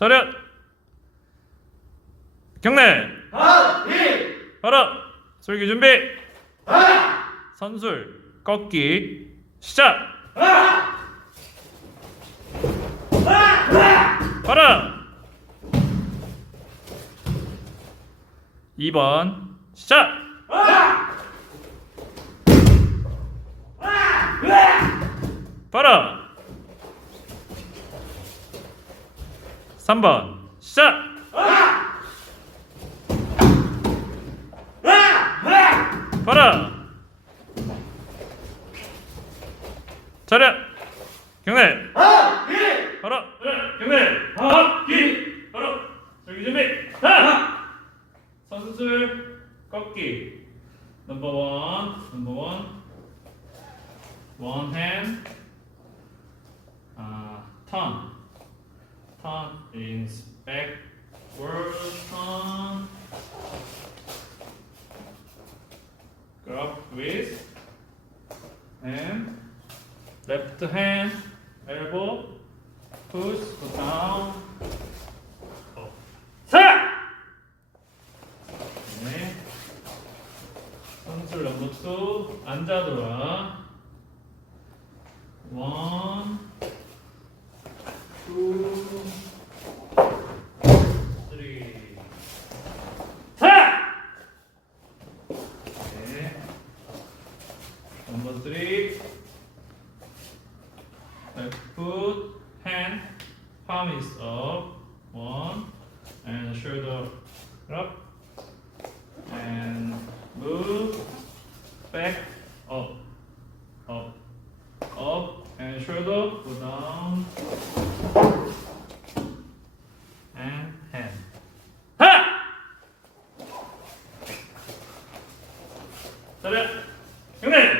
차렷 경례. 바로 솔기 준비. 선술 꺾기 시작. 바로 2번 시작. 바로 3번 시작! 바로 차렷! 경례! 바로 경례! 하기! 바로 저기 준비 하! 선술 꺾기. 넘버 원 넘버 원 one hand. uh, turn turn in backward turn grab with and left hand elbow push down 네. 넘버 2 앉아 돌아 원, 넘버 쓰리. Left foot, hand, palm is up. One, and shoulder up. And move back, up, up, up, and shoulder go down. And hand. 하! 차렷! 경례!